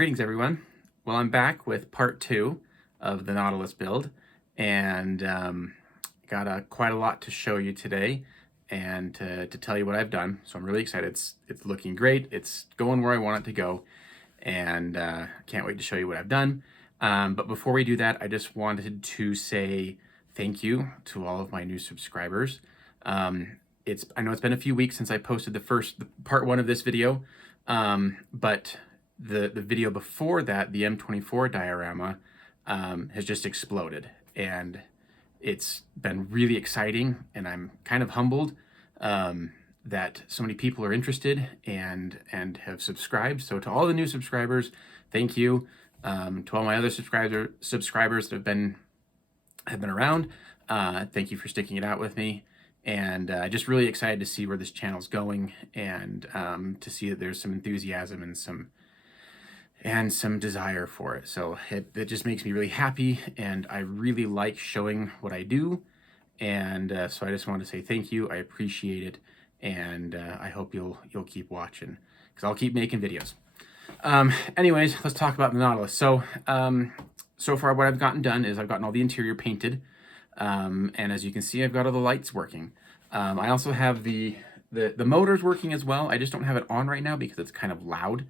Greetings, everyone. Well, I'm back with part 2 of the Nautilus build, and got quite a lot to show you today and to tell you what I've done. So I'm really excited. It's looking great. It's going where I want it to go, and can't wait to show you what I've done. But before we do that, I just wanted to say thank you to all of my new subscribers. I know it's been a few weeks since I posted the part 1 of this video, but the video before that, the M24 diorama, has just exploded, and it's been really exciting, and I'm kind of humbled that so many people are interested and have subscribed. So to all the new subscribers, thank you. To all my other subscribers that have been around, thank you for sticking it out with me. And just really excited to see where this channel's going, and to see that there's some enthusiasm and some desire for it. So it just makes me really happy, and I really like showing what I do. And so I just want to say thank you. I appreciate it, and I hope you'll keep watching, because I'll keep making videos. Anyways, let's talk about the Nautilus. So so far what I've gotten done is I've gotten all the interior painted, and as you can see, I've got all the lights working. I also have the motors working as well. I just don't have it on right now because it's kind of loud,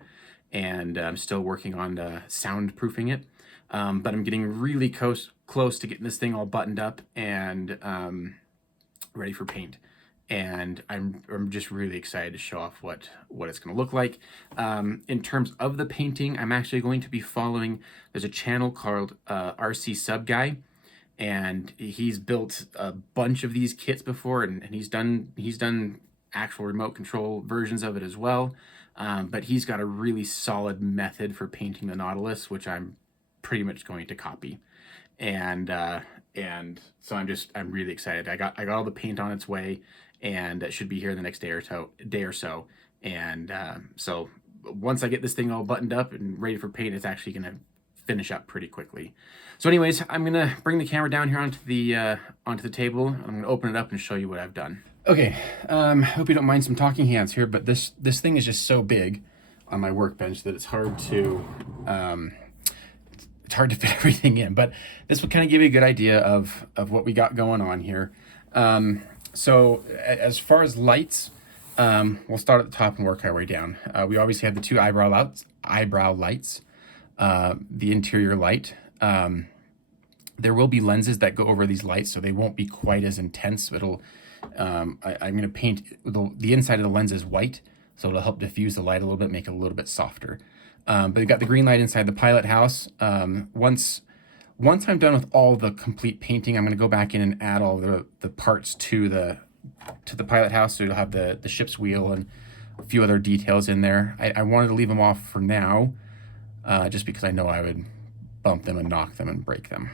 and I'm still working on soundproofing it. But I'm getting really close to getting this thing all buttoned up and ready for paint. And I'm just really excited to show off what it's going to look like. In terms of the painting, I'm actually going to be following, there's a channel called RC Sub Guy, and he's built a bunch of these kits before, and he's done actual remote control versions of it as well. But he's got a really solid method for painting the Nautilus, which I'm pretty much going to copy. And so I'm really excited. I got all the paint on its way, and it should be here the next day or so. And so once I get this thing all buttoned up and ready for paint, it's actually going to finish up pretty quickly. So anyways, I'm going to bring the camera down here onto the table. I'm going to open it up and show you what I've done. Okay, hope you don't mind some talking hands here, but this thing is just so big on my workbench that it's hard to fit everything in. But this will kind of give you a good idea of what we got going on here. So as far as lights, we'll start at the top and work our way down. We obviously have the two eyebrow lights, the interior light. There will be lenses that go over these lights, so they won't be quite as intense. I'm going to paint the inside of the lens is white, so it'll help diffuse the light a little bit, make it a little bit softer. But we've got the green light inside the pilot house. Once I'm done with all the complete painting, I'm going to go back in and add all the parts to the pilot house, so you'll have the ship's wheel and a few other details in there. I wanted to leave them off for now, just because I know I would bump them and knock them and break them.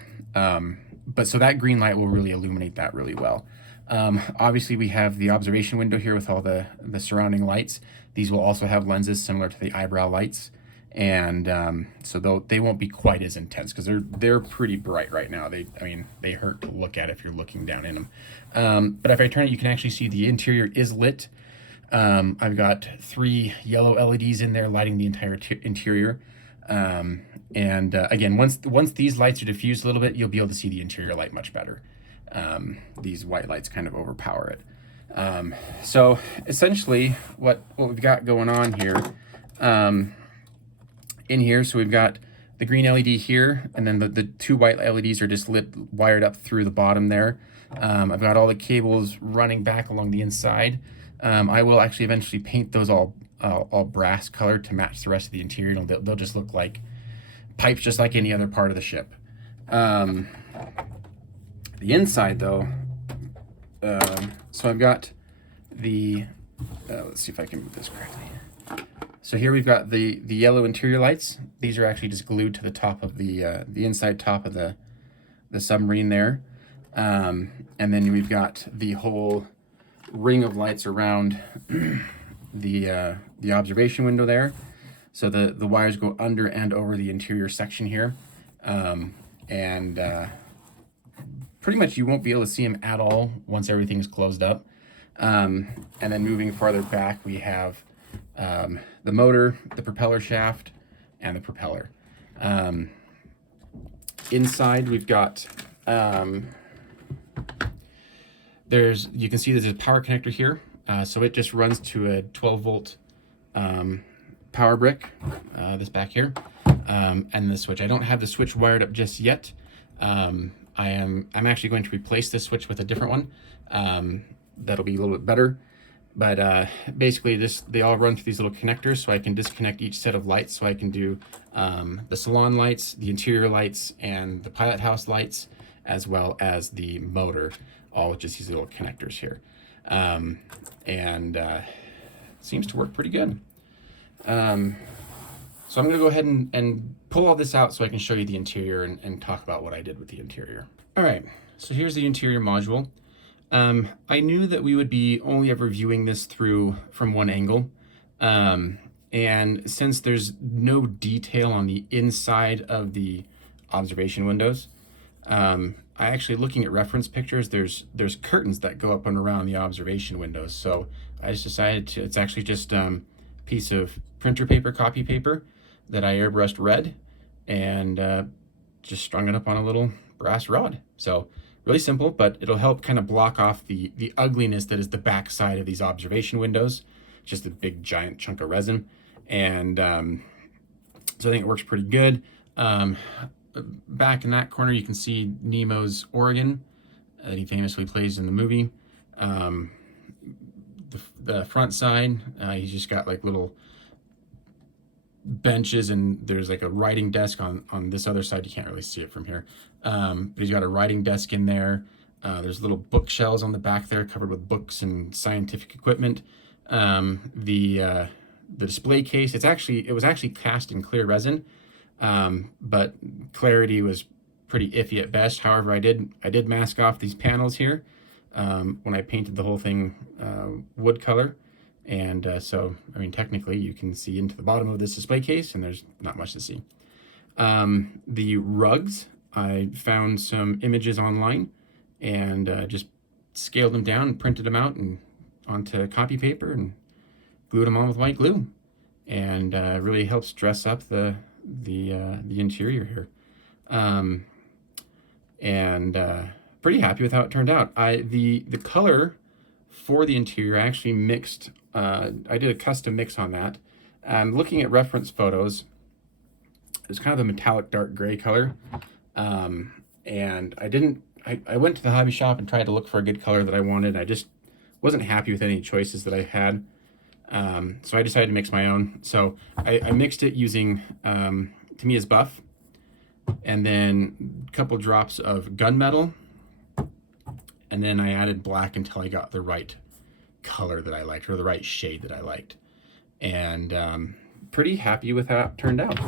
But so that green light will really illuminate that really well. Obviously we have the observation window here with all the surrounding lights. These will also have lenses similar to the eyebrow lights, and so they won't be quite as intense, because they're pretty bright right now. They hurt to look at if you're looking down in them. But if I turn it, you can actually see the interior is lit. I've got 3 yellow LEDs in there lighting the entire interior. Again, once these lights are diffused a little bit, you'll be able to see the interior light much better. These white lights kind of overpower it. So essentially what we've got going on here, in here, so we've got the green LED here, and then the 2 white LEDs are just wired up through the bottom there. I've got all the cables running back along the inside. I will actually eventually paint those all brass colored to match the rest of the interior. They'll just look like pipes, just like any other part of the ship. The inside though, so I've got let's see if I can move this correctly. So here we've got the yellow interior lights. These are actually just glued to the top of the inside top of the submarine there. And then we've got the whole ring of lights around the observation window there. So the wires go under and over the interior section here. Pretty much you won't be able to see them at all once everything's closed up. And then moving farther back, we have the motor, the propeller shaft, and the propeller. Inside we've got, you can see there's a power connector here. So it just runs to a 12-volt power brick, this back here, and the switch. I don't have the switch wired up just yet. I'm actually going to replace this switch with a different one. That'll be a little bit better. But basically they all run through these little connectors, so I can disconnect each set of lights. So I can do the salon lights, the interior lights, and the pilot house lights, as well as the motor, all with just these little connectors here. Seems to work pretty good. So I'm gonna go ahead and pull all this out so I can show you the interior and talk about what I did with the interior. All right, so here's the interior module. I knew that we would be only ever viewing this from one angle. And since there's no detail on the inside of the observation windows, I actually, looking at reference pictures, there's curtains that go up and around the observation windows. So I just decided it's actually just piece of printer paper, copy paper, that I airbrushed red and just strung it up on a little brass rod. So really simple, but it'll help kind of block off the ugliness that is the back side of these observation windows. Just a big giant chunk of resin. And so I think it works pretty good. Back in that corner, you can see Nemo's Oregon that he famously plays in the movie. The front side, he's just got like little benches, and there's like a writing desk on this other side. You can't really see it from here, but he's got a writing desk in there. There's little bookshelves on the back there covered with books and scientific equipment. The display case, it was actually cast in clear resin, but clarity was pretty iffy at best. However, I did mask off these panels here when I painted the whole thing wood color. And so, I mean, technically you can see into the bottom of this display case and there's not much to see. The rugs, I found some images online and just scaled them down and printed them out and onto copy paper and glued them on with white glue. And really helps dress up the interior here. Pretty happy with how it turned out. The color for the interior, I actually mixed, I did a custom mix on that. Looking at reference photos, it's kind of a metallic dark gray color. And I went to the hobby shop and tried to look for a good color that I wanted. I just wasn't happy with any choices that I had. So I decided to mix my own. So I mixed it using Tamiya's buff, and then a couple drops of gunmetal, and then I added black until I got the right color that I liked, or the right shade that I liked. And pretty happy with how it turned out.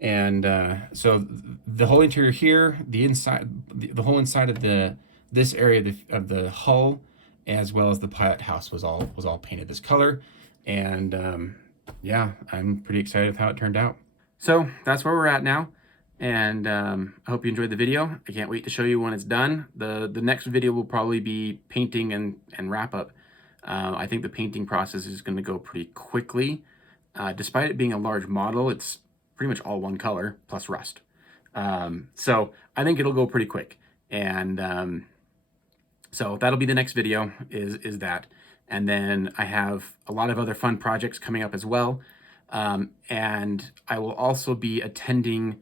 And so the whole interior here, the inside, the whole inside of this area of the hull, as well as the pilot house, was all painted this color. And yeah, I'm pretty excited with how it turned out. So that's where we're at now. And I hope you enjoyed the video. I can't wait to show you when it's done. The next video will probably be painting and wrap up. I think the painting process is going to go pretty quickly. Despite it being a large model, it's pretty much all one color plus rust. So I think it'll go pretty quick. And so that'll be the next video, is that. And then I have a lot of other fun projects coming up as well. And I will also be attending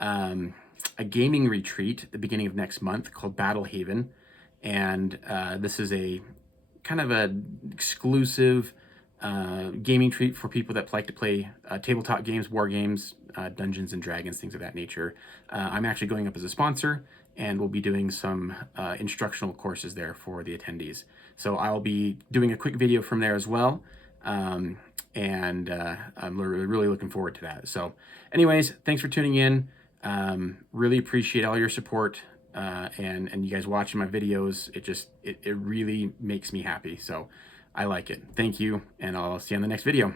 a gaming retreat at the beginning of next month called BattleHaven. And this is a kind of an exclusive gaming treat for people that like to play tabletop games, war games, Dungeons and Dragons, things of that nature. I'm actually going up as a sponsor, and we'll be doing some instructional courses there for the attendees. So I'll be doing a quick video from there as well. I'm really looking forward to that. So anyways, thanks for tuning in. Really appreciate all your support and you guys watching my videos. It really makes me happy. So I like it. Thank you, and I'll see you on the next video.